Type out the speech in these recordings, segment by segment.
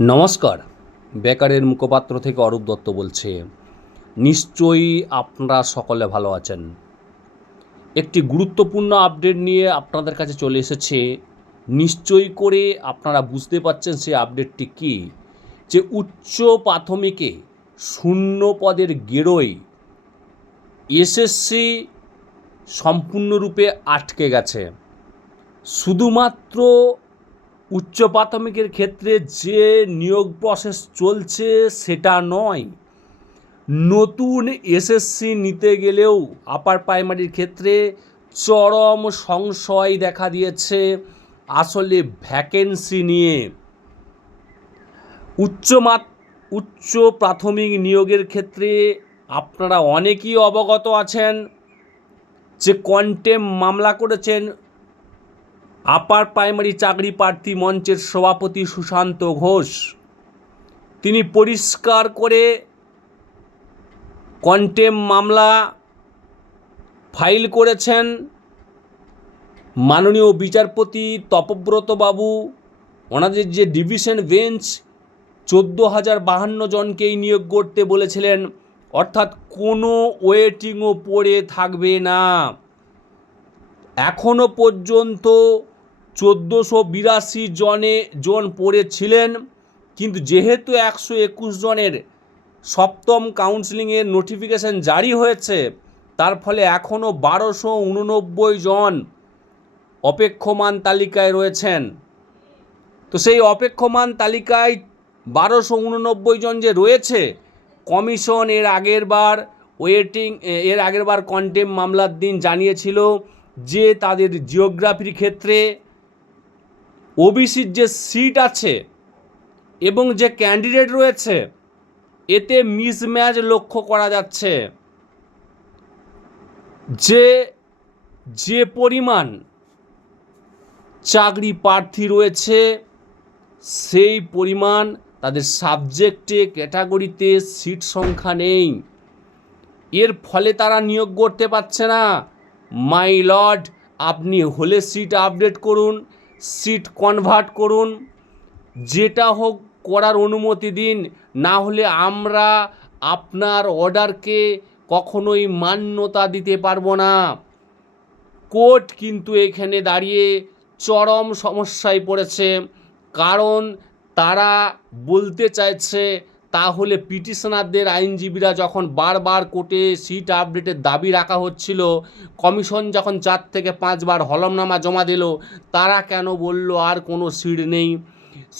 নমস্কার। বেকারের মুখপাত্র থেকে অরূপ দত্ত বলছে, নিশ্চয়ই আপনারা সকলে ভালো আছেন। একটি গুরুত্বপূর্ণ আপডেট নিয়ে আপনাদের কাছে চলে এসেছে। নিশ্চয়ই করে আপনারা বুঝতে পারছেন সেই আপডেটটি কী? যে উচ্চ প্রাথমিকে শূন্য পদের গেরোয় এসএসসি সম্পূর্ণরূপে আটকে গেছে। শুধুমাত্র উচ্চ প্রাথমিকের ক্ষেত্রে যে নিয়োগ প্রসেস চলছে সেটা নয়। নতুন এসএসসি নিতে গেলেও আপার প্রাইমারির ক্ষেত্রে চরম সংশয় দেখা দিয়েছে আসলে ভ্যাকেন্সি নিয়ে। উচ্চ উচ্চ প্রাথমিক নিয়োগের ক্ষেত্রে আপনারা অনেকেই অবগত আছেন যে কন্টেম মামলা করেছেন আপার প্রাইমারি চাকরি প্রার্থী মঞ্চের সভাপতি সুশান্ত ঘোষ। তিনি পরিষ্কার করে কন্টেম মামলা ফাইল করেছেন। মাননীয় বিচারপতি তপব্রত বাবু, ওনাদের যে ডিভিশন বেঞ্চ, চোদ্দ হাজার বাহান্ন জনকেই নিয়োগ করতে বলেছিলেন। অর্থাৎ কোনো ওয়েটিংও পড়ে থাকবে না। এখনও পর্যন্ত চোদ্দোশো বিরাশি জনে জন পড়েছিলেন, কিন্তু যেহেতু একশো একুশ জনের সপ্তম কাউন্সিলিংয়ের নোটিফিকেশন জারি হয়েছে, তার ফলে এখনও বারোশো উননব্বই জন অপেক্ষমান তালিকায় রয়েছেন। তো সেই অপেক্ষমান তালিকায় বারোশো উননব্বই জন যে রয়েছে, কমিশন এর আগের বার ওয়েটিং এর আগের বার কন্টেম মামলার দিন জানিয়েছিল যে তাদের জিওগ্রাফির ক্ষেত্রে ওবিসির যে সিট আছে এবং যে ক্যান্ডিডেট রয়েছে, এতে মিসম্যাচ লক্ষ্য করা যাচ্ছে। যে যে পরিমাণ চাকরি প্রার্থী রয়েছে, সেই পরিমাণ তাদের সাবজেক্টে, ক্যাটাগরিতে সিট সংখ্যা নেই। এর ফলে তারা নিয়োগ করতে পারছে না। মাই লর্ড, আপনি হলে সিট আপডেট করুন। সিট কনভার্ট করুন। যেটা হোক করার অনুমতি দিন। না হলে আমরা আপনার অর্ডারকে কখনোই মান্যতা দিতে পারব না। কোর্ট কিন্তু এখানে দাঁড়িয়ে চরম সমস্যায় পড়েছে। কারণ তারা বলতে চাইছে তাহলে পিটিশনারদের আইনজীবীরা যখন বারবার কোর্টে সিট আপডেটের দাবি রাখা হচ্ছিল, কমিশন যখন চার থেকে পাঁচবার হলমনামা জমা দিল, তারা কেন বলল আর কোনো সিট নেই?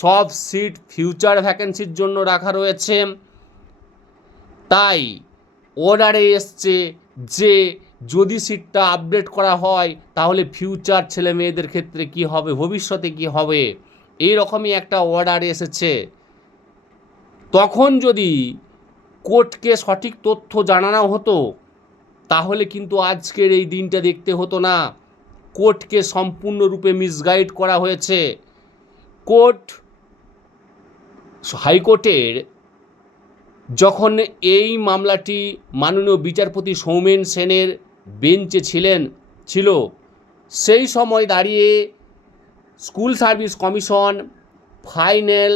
সব সিট ফিউচার ভ্যাকেন্সির জন্য রাখা রয়েছে। তাই অর্ডারে এসছে যে যদি সিটটা আপডেট করা হয়, তাহলে ফিউচার ছেলে মেয়েদের ক্ষেত্রে কি হবে, ভবিষ্যতে কি হবে? এই রকমই একটা অর্ডার এসেছে। তখন যদি কোর্টকে সঠিক তথ্য জানানো হতো, তাহলে কিন্তু আজকের এই দিনটা দেখতে হতো না। কোর্টকে সম্পূর্ণরূপে মিসগাইড করা হয়েছে। কোর্ট, হাইকোর্টের যখন এই মামলাটি মাননীয় বিচারপতি সৌমেন সেনের বেঞ্চে ছিলেন, ছিল, সেই সময় দাঁড়িয়ে school service commission final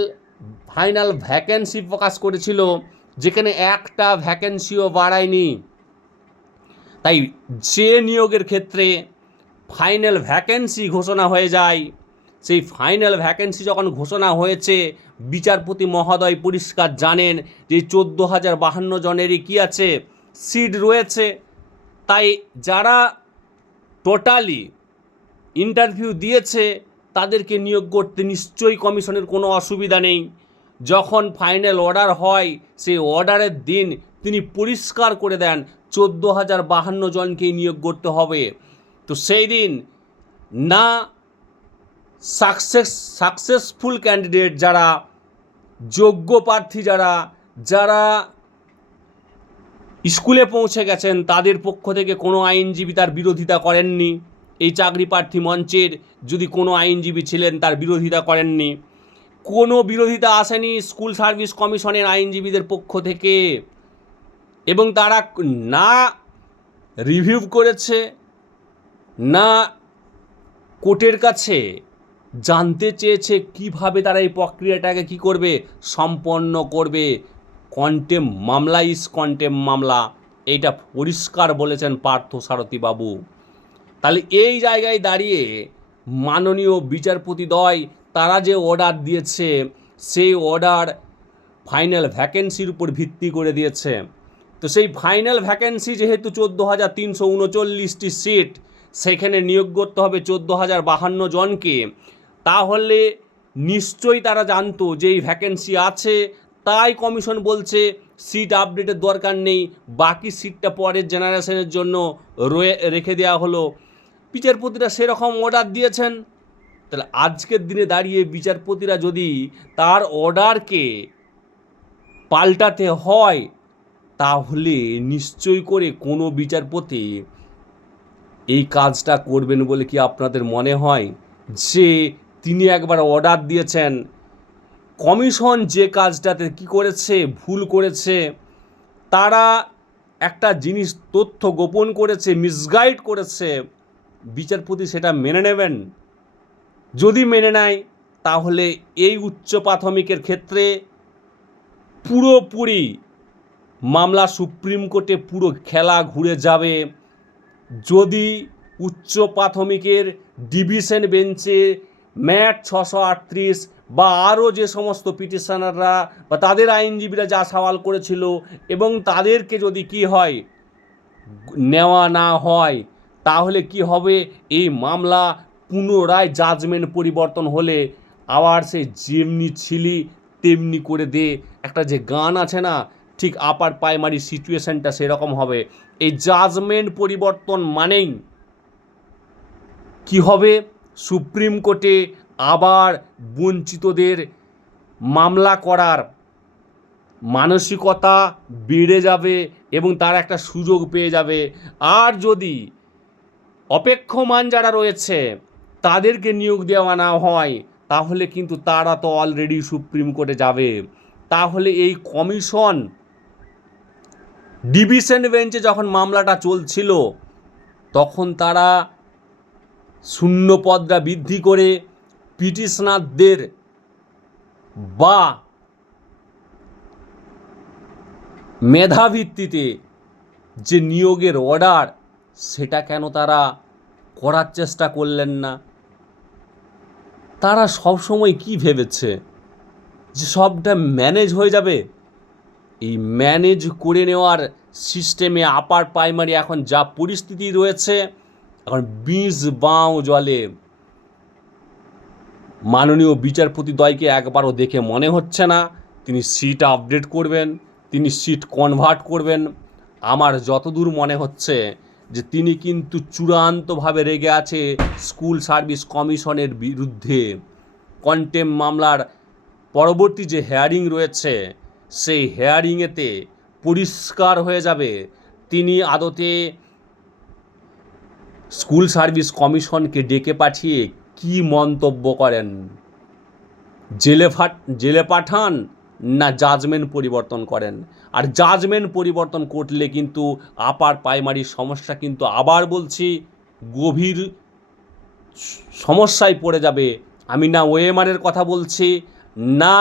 final vacancy প্রকাশ করেছিল, যেখানে একটা ভ্যাকেন্সিও বাড়ায়নি। তাই যে নিয়োগের ক্ষেত্রে ফাইনাল ভ্যাকেন্সি ঘোষণা হয়ে যায়, সেই ফাইনাল ভ্যাকেন্সি যখন ঘোষণা হয়েছে, বিচারপতি মহোদয় পরিষ্কার জানেন যে চোদ্দ হাজার বাহান্ন জনেরই কী আছে, সিট রয়েছে। তাই যারা টোটালি ইন্টারভিউ দিয়েছে তাদেরকে নিয়োগ করতে নিশ্চয়ই কমিশনের কোনো অসুবিধা নেই। যখন ফাইনাল অর্ডার হয়, সেই অর্ডারের দিন তিনি পরিষ্কার করে দেন, চোদ্দ হাজার বাহান্ন জনকেই নিয়োগ করতে হবে। তো সেই দিন না সাকসেস, সাকসেসফুল ক্যান্ডিডেট যারা, যোগ্য প্রার্থী যারা যারা স্কুলে পৌঁছে গেছেন, তাদের পক্ষ থেকে কোনো আইনজীবী তার বিরোধিতা করেননি। এই চাকরি প্রার্থী মঞ্চের যদি কোনো আইনজীবী ছিলেন, তার বিরোধিতা করেননি। কোনো বিরোধিতা আসেনি স্কুল সার্ভিস কমিশনের আইনজীবীদের পক্ষ থেকে। এবং তারা না রিভিউ করেছে, না কোর্টের কাছে জানতে চেয়েছে কীভাবে তারা এই প্রক্রিয়াটাকে কি করবে, সম্পন্ন করবে। কন্টেম মামলা ইস কন্টেম মামলা, এইটা পরিষ্কার বলেছেন পার্থ সারথী বাবু তাহলে এই জায়গায় দাঁড়িয়ে মাননীয় বিচারপতিদ্বয় তারা যে অর্ডার দিয়েছে, সেই অর্ডার ফাইনাল ভ্যাকেন্সির উপর ভিত্তি করে দিয়েছে। তো সেই ফাইনাল ভ্যাকেন্সি যেহেতু চোদ্দ হাজার তিনশো উনচল্লিশটি সিট সেখানে নিয়োগ করতে হবে চোদ্দ হাজার বাহান্ন জনকে। তাহলে নিশ্চয়ই তারা জানতো যে এই ভ্যাকেন্সি আছে, তাই কমিশন বলছে সিট আপডেটের দরকার নেই, বাকি সিটটা পরের জেনারেশনের জন্য রয়ে, রেখে দেওয়া হলো। বিচারপতিরা সেরকম অর্ডার দিয়েছেন। তাহলে আজকের দিনে দাঁড়িয়ে বিচারপতিরা যদি তার অর্ডারকে পাল্টাতে হয়, তাহলে নিশ্চয় করে কোনো বিচারপতি এই কাজটা করবেন বলে কি আপনাদের মনে হয়? যে তিনি একবার অর্ডার দিয়েছেন, কমিশন যে কাজটাতে কি করেছে, ভুল করেছে, তারা একটা জিনিস তথ্য গোপন করেছে মিসগাইড করেছে বিচারপতি সেটা মেনে নেবেন? যদি মেনে নেয়, তাহলে এই উচ্চ প্রাথমিকের ক্ষেত্রে পুরোপুরি মামলা সুপ্রিম কোর্টে পুরো খেলা ঘুরে যাবে। যদি উচ্চ প্রাথমিকের ডিভিশন বেঞ্চে ম্যাট ছশো আটত্রিশ বা আরও যে সমস্ত পিটিশনাররা বা তাদের আইনজীবীরা যা সওয়াল করেছিল এবং তাদেরকে যদি কি হয়, নেওয়া না হয় তাহলে কি হবে? এই মামলা পুনরায় জাজমেন্ট পরিবর্তন হলে আবার সে যেমনি ছিলি, তেমনি করে দে। একটা যে গান আছে না, ঠিক আপার প্রাইমারি সিচুয়েশনটা সেরকম হবে। এই জাজমেন্ট পরিবর্তন মানেই কি হবে? সুপ্রিম কোর্টে আবার বঞ্চিতদের মামলা করার মানসিকতা বেড়ে যাবে এবং তার একটা সুযোগ পেয়ে যাবে। আর যদি অপেক্ষমান যারা রয়েছে, তাদেরকে নিয়োগ দেওয়া না হয়, তাহলে কিন্তু তারা তো অলরেডি সুপ্রিম কোর্টে যাবে। তাহলে এই কমিশন ডিভিশন বেঞ্চে যখন মামলাটা চলছিল, তখন তারা শূন্য পদটা বৃদ্ধি করে পিটিশনারদের বা মেধাভিত্তিতে যে নিয়োগের অর্ডার সেটা কেন তারা করার চেষ্টা করলেন না? তারা সবসময় কি ভেবেছে? যে সবটা ম্যানেজ হয়ে যাবে? এই ম্যানেজ করে নেওয়ার সিস্টেমে আপার প্রাইমারি এখন যা পরিস্থিতি রয়েছে, এখন বিষ বাঁও জলে। মাননীয় বিচারপতি দ্বয়কে একবারও দেখে মনে হচ্ছে না, তিনি সিট আপডেট করবেন, তিনি সিট কনভার্ট করবেন। আমার যতদূর মনে হচ্ছে যে তিনি কিন্তু চূড়ান্তভাবে রেগে আছে স্কুল সার্ভিস কমিশনের বিরুদ্ধে। কন্টেম মামলার পরবর্তী যে হেয়ারিং রয়েছে, সেই হেয়ারিংয়েতে পরিষ্কার হয়ে যাবে, তিনি আদতে স্কুল সার্ভিস কমিশনকে ডেকে পাঠিয়ে কি মন্তব্য করেন? জেলে ফাট, জেলে পাঠান না জাজমেন্ট পরিবর্তন করেন? আর জাজমেন্ট পরিবর্তন করলে কিন্তু আপার প্রাইমারি সমস্যা কিন্তু আবার বলছি গভীর সমস্যায় পড়ে যাবে। আমি না ওএমআরের কথা বলছি, না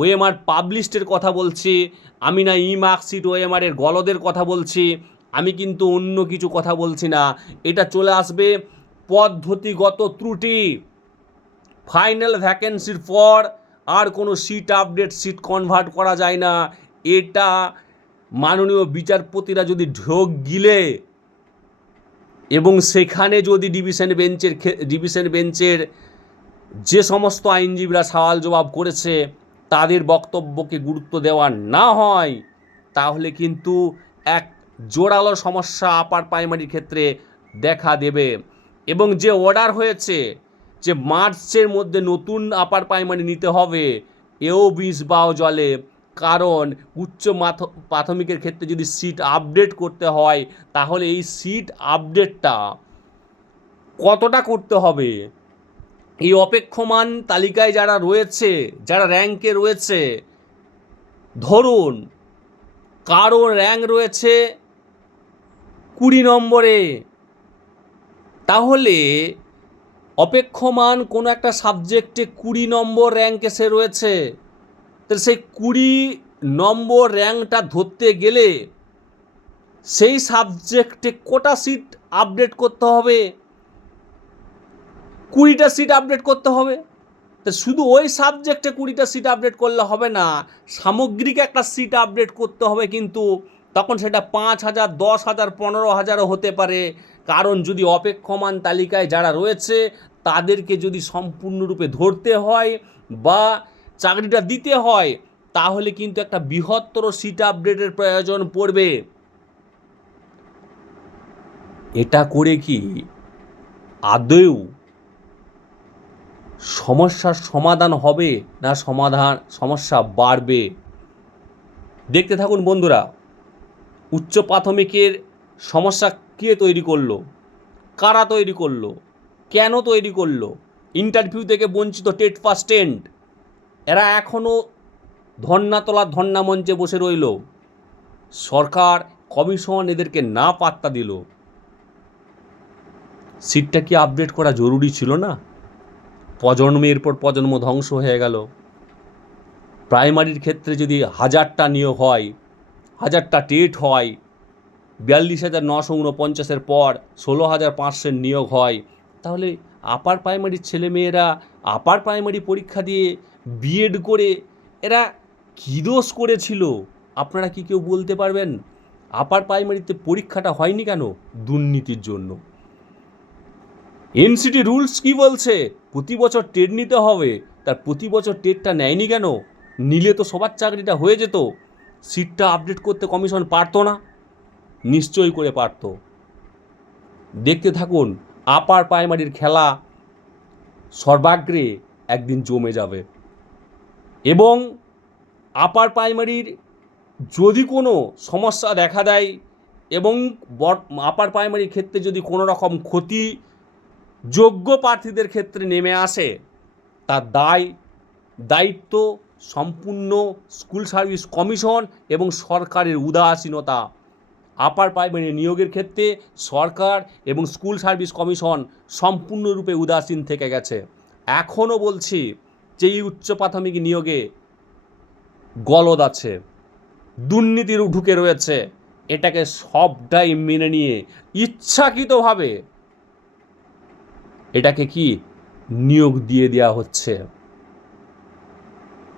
ওএমআর পাবলিশডের কথা বলছি, আমি না ই মার্কশিট ওএমআরের গলদের কথা বলছি, আমি কিন্তু অন্য কিছু কথা বলছি না। এটা চলে আসবে পদ্ধতিগত ত্রুটি। ফাইনাল ভ্যাকেন্সির পর আর কোনো সিট আপডেট সিট কনভার্ট করা যায় না। এটা মাননীয় বিচারপতিরা যদি ঢোক গিলে এবং সেখানে যদি ডিভিশন বেঞ্চের ডিভিশন বেঞ্চের যে সমস্ত আইনজীবীরা সওয়াল জবাব করেছে, তাদের বক্তব্যকে গুরুত্ব দেওয়া না হয়, তাহলে কিন্তু এক জোরালো সমস্যা আপার প্রাইমারির ক্ষেত্রে দেখা দেবে। এবং যে অর্ডার হয়েছে যে মার্চের মধ্যে নতুন আপার প্রাইমারি নিতে হবে, এও বিষ বাও জলে। কারণ উচ্চ প্রাথমিকের ক্ষেত্রে যদি সিট আপডেট করতে হয়, তাহলে এই সিট আপডেটটা কতটা করতে হবে? এই অপেক্ষমান তালিকায় যারা রয়েছে, যারা র্যাঙ্কে রয়েছে, ধরুন কারও র্যাঙ্ক রয়েছে কুড়ি নম্বরে, তাহলে অপেক্ষমান কোনো একটা সাবজেক্টে কুড়ি নম্বর র্যাঙ্কে সে রয়েছে। তো সেই কুড়ি নম্বর র্যাঙ্কটা ধরতে গেলে সেই সাবজেক্টে কোটা সিট আপডেট করতে হবে? কুড়িটা সিট আপডেট করতে হবে। তো শুধু ওই সাবজেক্টে কুড়িটা সিট আপডেট করলে হবে না, সামগ্রিক একটা সিট আপডেট করতে হবে কিন্তু তখন সেটা পাঁচ হাজার, দশ হাজার, পনেরো হাজারও হতে পারে। কারণ যদি অপেক্ষমান তালিকায় যারা রয়েছে, তাদেরকে যদি সম্পূর্ণরূপে ধরতে হয় বা চাকরিটা দিতে হয়, তাহলে কিন্তু একটা বৃহত্তর সিট আপডেটের প্রয়োজন পড়বে। এটা করে কি আদৌ সমস্যার সমাধান হবে না সমাধান, সমস্যা বাড়বে? দেখতে থাকুন বন্ধুরা, উচ্চ প্রাথমিকের সমস্যা কে তৈরি করল? কারা তৈরি করল? কেন তৈরি করল? ইন্টারভিউ থেকে বঞ্চিত টেট পাস টেন্ট এরা এখনও ধর্নাতলা ধর্না মঞ্চে বসে রইল। সরকার, কমিশন এদেরকে না পাত্তা দিল। সিটটা কি আপডেট করা জরুরি ছিল না? প্রজন্মের পর প্রজন্ম ধ্বংস হয়ে গেল। প্রাইমারির ক্ষেত্রে যদি হাজারটা নিয়োগ হয়, হাজারটা টেট হয়, বিয়াল্লিশ হাজার নশো উনপঞ্চাশের পর ষোলো হাজার পাঁচশোর নিয়োগ হয়, তাহলে আপার প্রাইমারির ছেলেমেয়েরা আপার প্রাইমারি পরীক্ষা দিয়ে বিএড করে এরা কী দোষ করেছিল? আপনারা কি কেউ বলতে পারবেন? আপার প্রাইমারিতে পরীক্ষাটা হয়নি কেন দুর্নীতির জন্য? এনসিটি রুলস কি বলছে? প্রতি বছর টেট নিতে হবে। তার প্রতি বছর টেটটা নেয়নি কেন? নিলে তো সবার চাকরিটা হয়ে যেত। সিটটা আপডেট করতে কমিশন পারতো না। নিশ্চয়ই করে পারতো। দেখতে থাকুন আপার প্রাইমারির খেলা সর্বাগ্রে একদিন জমে যাবে। এবং আপার প্রাইমারির যদি কোনো সমস্যা দেখা দেয় এবং আপার প্রাইমারির ক্ষেত্রে যদি কোনো রকম ক্ষতি যোগ্য প্রার্থীদের ক্ষেত্রে নেমে আসে, তার দায়, দায়িত্ব সম্পূর্ণ স্কুল সার্ভিস কমিশন এবং সরকারের উদাসীনতা। আপার প্রাইমারি নিয়োগের ক্ষেত্রে সরকার এবং স্কুল সার্ভিস কমিশন সম্পূর্ণরূপে উদাসীন থেকে গেছে। এখনও বলছি যে এই উচ্চ প্রাথমিক নিয়োগে গলদ আছে, দুর্নীতির ঢুকে রয়েছে, এটাকে সবটাই মেনে নিয়ে ইচ্ছাকৃতভাবে এটাকে কি নিয়োগ দিয়ে দেওয়া হচ্ছে।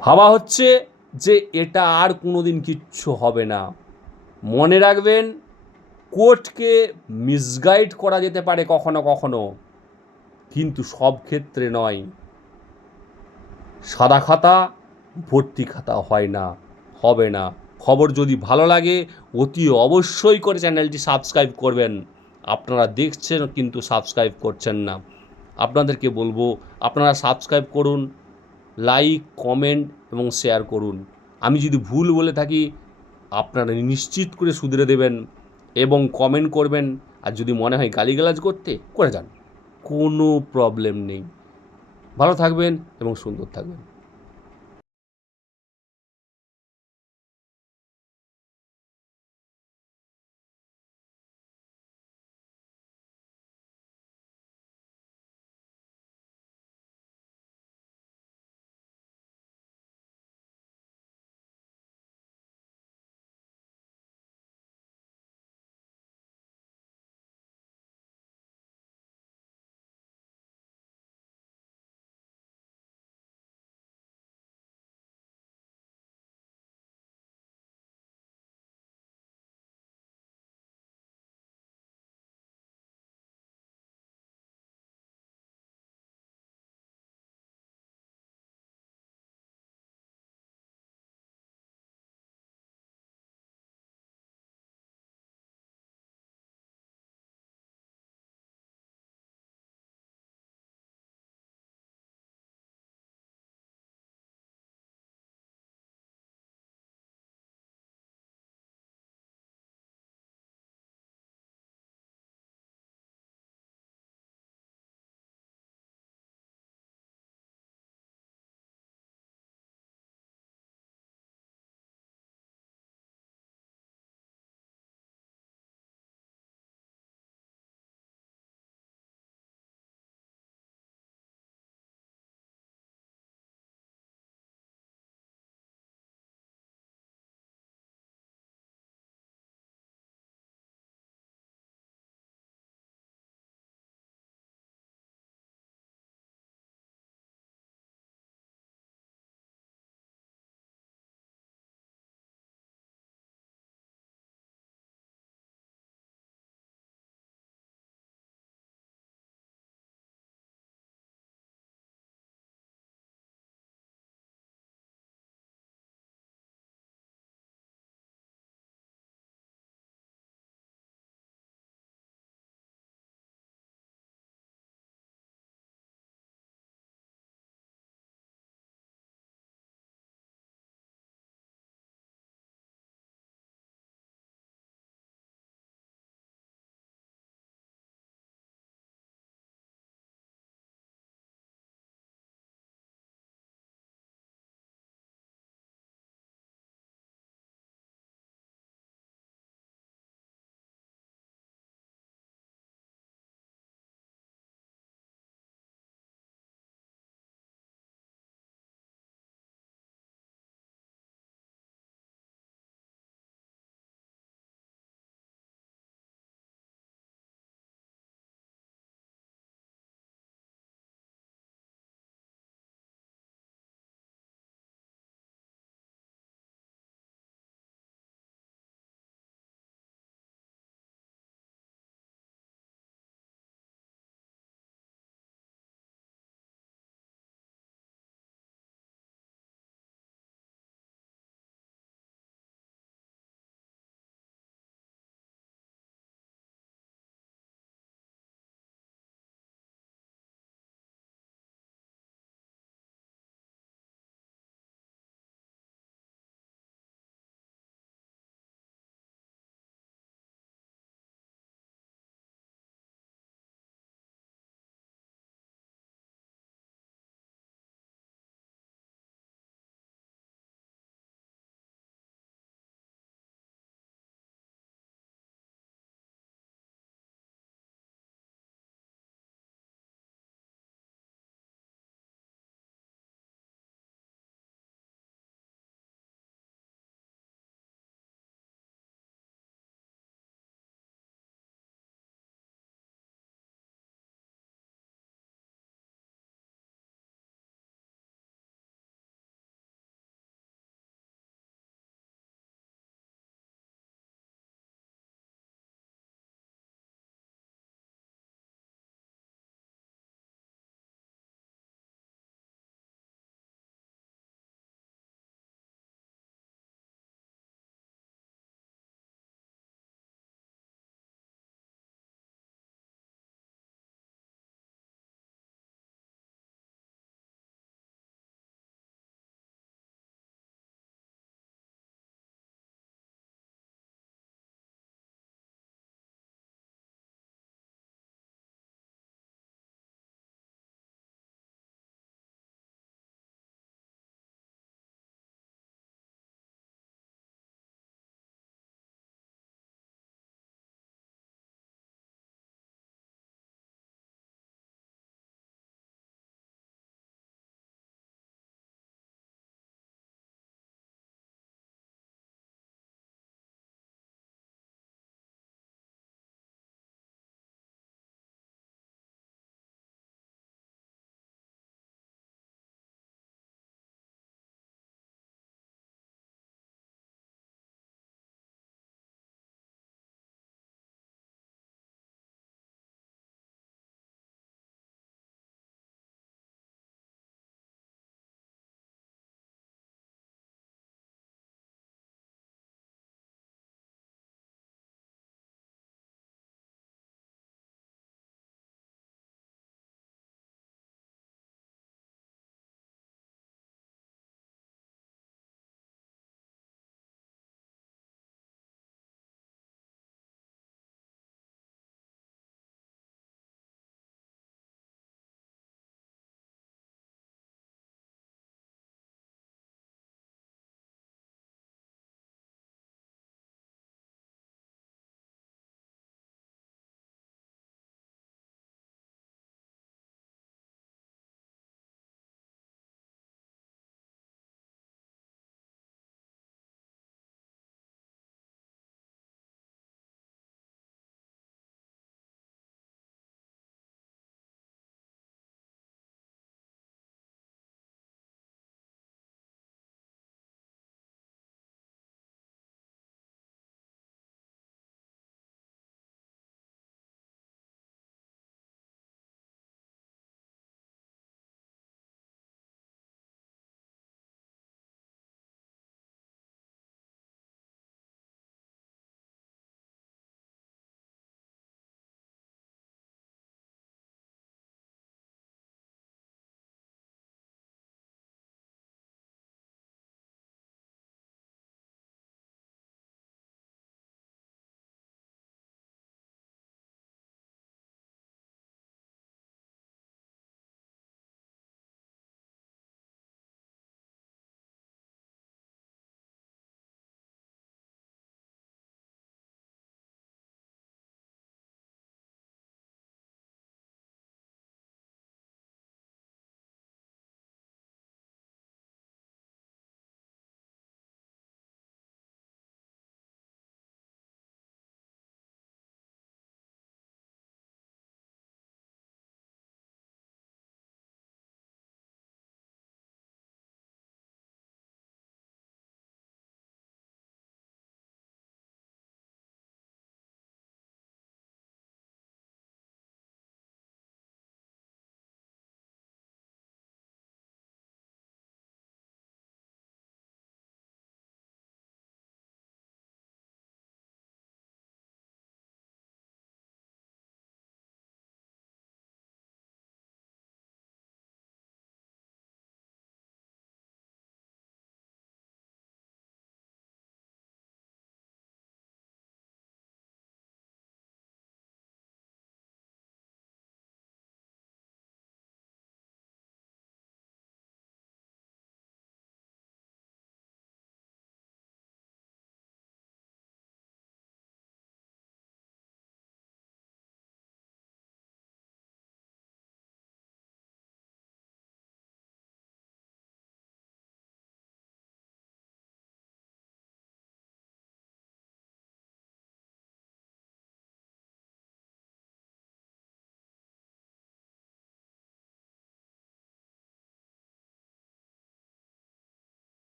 ভাবা হচ্ছে যে এটা আর কোনোদিন কিচ্ছু হবে না। মনে রাখবেন, কোর্টকে মিসগাইড করা যেতে পারে কখনো কখনো, কিন্তু সব ক্ষেত্রে নয়। সাদা খাতা ভর্তি খাতা হয় না, হবে না। খবর যদি ভালো লাগে, অতি অবশ্যই করে চ্যানেলটি সাবস্ক্রাইব করবেন। আপনারা দেখছেন কিন্তু সাবস্ক্রাইব করছেন না। আপনাদেরকে বলব, আপনারা সাবস্ক্রাইব করুন, লাইক, কমেন্ট এবং শেয়ার করুন। আমি যদি ভুল বলে থাকি, আপনারা নিশ্চিত করে শুধরে দেবেন এবং কমেন্ট করবেন। আর যদি মনে হয় গালিগালাজ করতে, করে যান। কোনো প্রবলেম নেই। ভালো থাকবেন এবং সুন্দর থাকবেন।